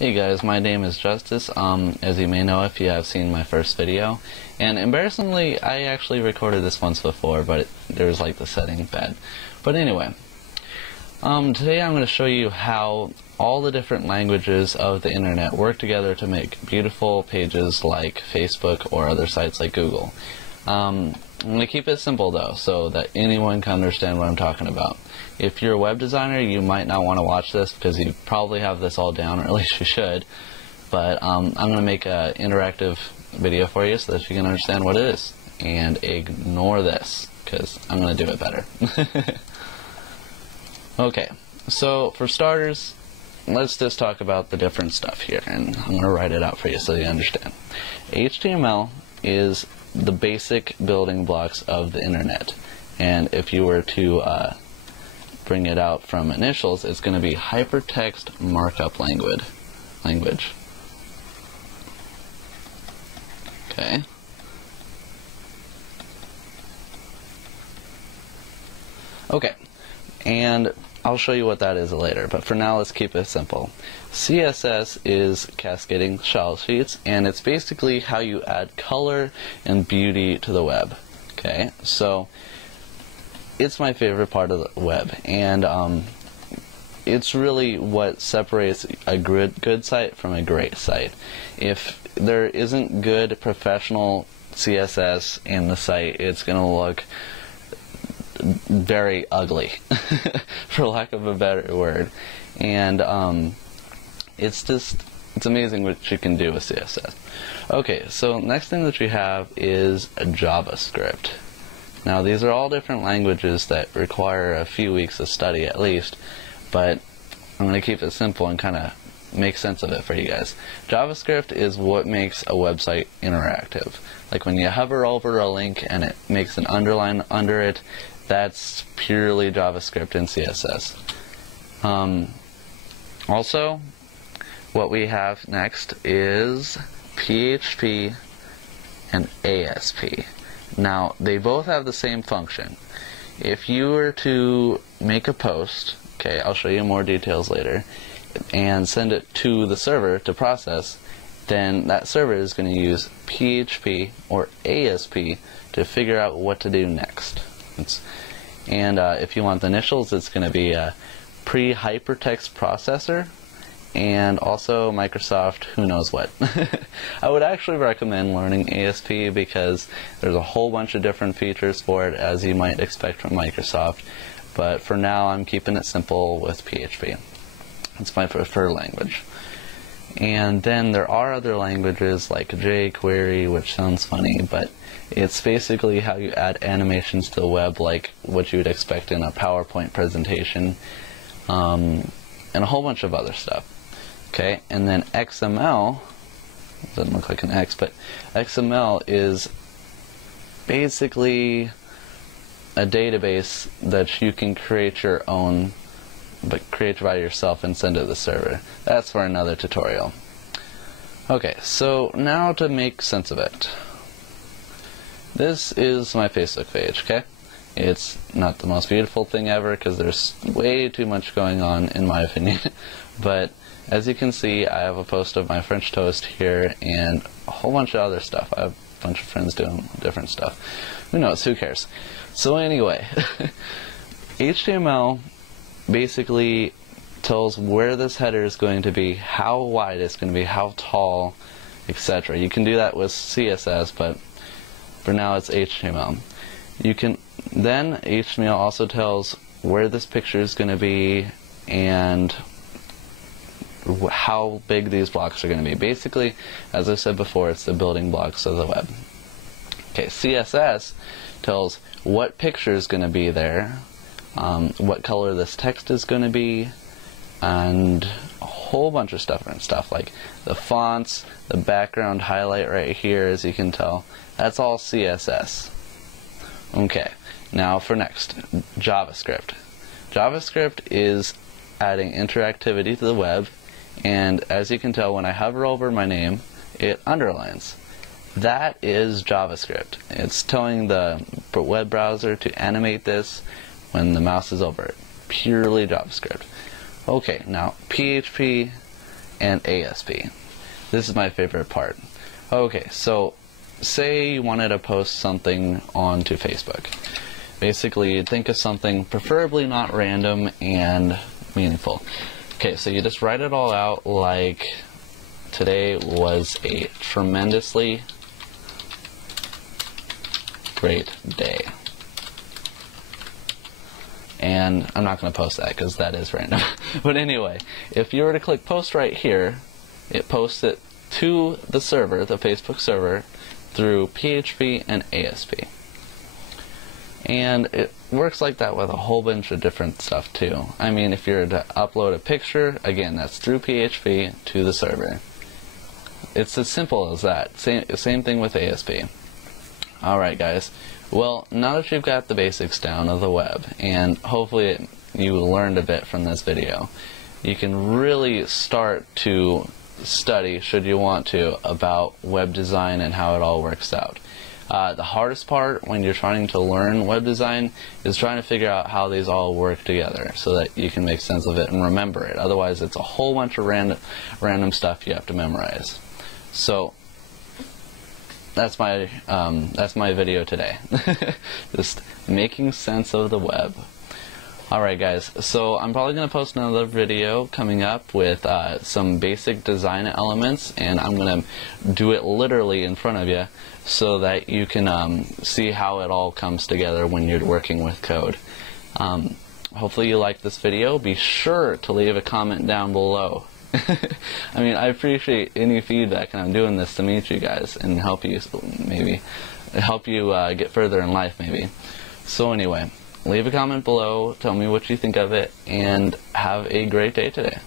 Hey guys, my name is Justice, as you may know if you have seen my first video, and embarrassingly, I actually recorded this once before, but there was like the setting bad. But anyway, today I'm going to show you how all the different languages of the internet work together to make beautiful pages like Facebook or other sites like Google. I'm going to keep it simple though, so that anyone can understand what I'm talking about. If you're a web designer, you might not want to watch this because you probably have this all down, or at least you should. But I'm going to make an interactive video for you so that you can understand what it is. And ignore this, because I'm going to do it better. Okay, so for starters, let's just talk about the different stuff here. And I'm going to write it out for you so you understand. HTML is the basic building blocks of the internet. And if you were to bring it out from initials, it's going to be hypertext markup language. Okay. Okay, and I'll show you what that is later, but for now let's keep it simple. CSS is cascading style sheets, and it's basically how you add color and beauty to the web. Okay, so it's my favorite part of the web, and it's really what separates a good site from a great site. If there isn't good professional CSS in the site, it's going to look very ugly, for lack of a better word. And it's amazing what you can do with CSS. Okay, so next thing that we have is JavaScript. Now these are all different languages that require a few weeks of study at least, but I'm going to keep it simple and kind of make sense of it for you guys. JavaScript is what makes a website interactive. Like when you hover over a link and it makes an underline under it, that's purely JavaScript and CSS. Also, what we have next is PHP and ASP. Now, they both have the same function. If you were to make a post, okay, I'll show you more details later, and send it to the server to process, then that server is going to use PHP or ASP to figure out what to do next. If you want the initials, it's going to be a pre-hypertext processor, and also Microsoft who knows what. I would actually recommend learning ASP because there's a whole bunch of different features for it, as you might expect from Microsoft, but for now I'm keeping it simple with PHP. It's my preferred language. And then there are other languages like jQuery, which sounds funny, but it's basically how you add animations to the web, like what you would expect in a PowerPoint presentation, and a whole bunch of other stuff. Okay, and then XML, doesn't look like an X, but XML is basically a database that you can create your own, but create by yourself and send to the server. That's for another tutorial. Okay, so now to make sense of it. This is my Facebook page, okay? It's not the most beautiful thing ever because there's way too much going on in my opinion, but as you can see, I have a post of my French toast here and a whole bunch of other stuff. I have a bunch of friends doing different stuff. Who knows? Who cares? So anyway, HTML basically tells where this header is going to be, how wide it's going to be, how tall, etc. You can do that with CSS, but for now it's HTML. Then HTML also tells where this picture is going to be and how big these blocks are going to be. Basically, as I said before, it's the building blocks of the web. Okay, CSS tells what picture is going to be there, what color this text is going to be, and a whole bunch of different stuff like the fonts, the background highlight right here, as you can tell. That's all CSS. Okay, now for next, JavaScript. JavaScript is adding interactivity to the web, and as you can tell, when I hover over my name, it underlines. That is JavaScript. It's telling the web browser to animate this when the mouse is over it. Purely JavaScript. Okay, now PHP and ASP. This is my favorite part. Okay, so say you wanted to post something onto Facebook. Basically, you'd think of something preferably not random and meaningful. Okay, so you just write it all out like, today was a tremendously great day. And I'm not going to post that because that is random. But anyway, if you were to click post right here, it posts it to the server, the Facebook server, through PHP and ASP. And it works like that with a whole bunch of different stuff too. I mean, if you're to upload a picture, again, that's through PHP to the server. It's as simple as that. Same thing with ASP. Alright guys, well, now that you've got the basics down of the web, and hopefully you learned a bit from this video, you can really start to study, should you want to, about web design and how it all works out. The hardest part when you're trying to learn web design is trying to figure out how these all work together so that you can make sense of it and remember it. Otherwise, it's a whole bunch of random stuff you have to memorize. So that's my video today. Just making sense of the web. Alright guys, so I'm probably going to post another video coming up with some basic design elements, and I'm going to do it literally in front of you so that you can see how it all comes together when you're working with code. Hopefully you liked this video. Be sure to leave a comment down below. I mean, I appreciate any feedback, and I'm doing this to meet you guys and help you, maybe help you get further in life, maybe. So anyway, leave a comment below, tell me what you think of it, and have a great day today.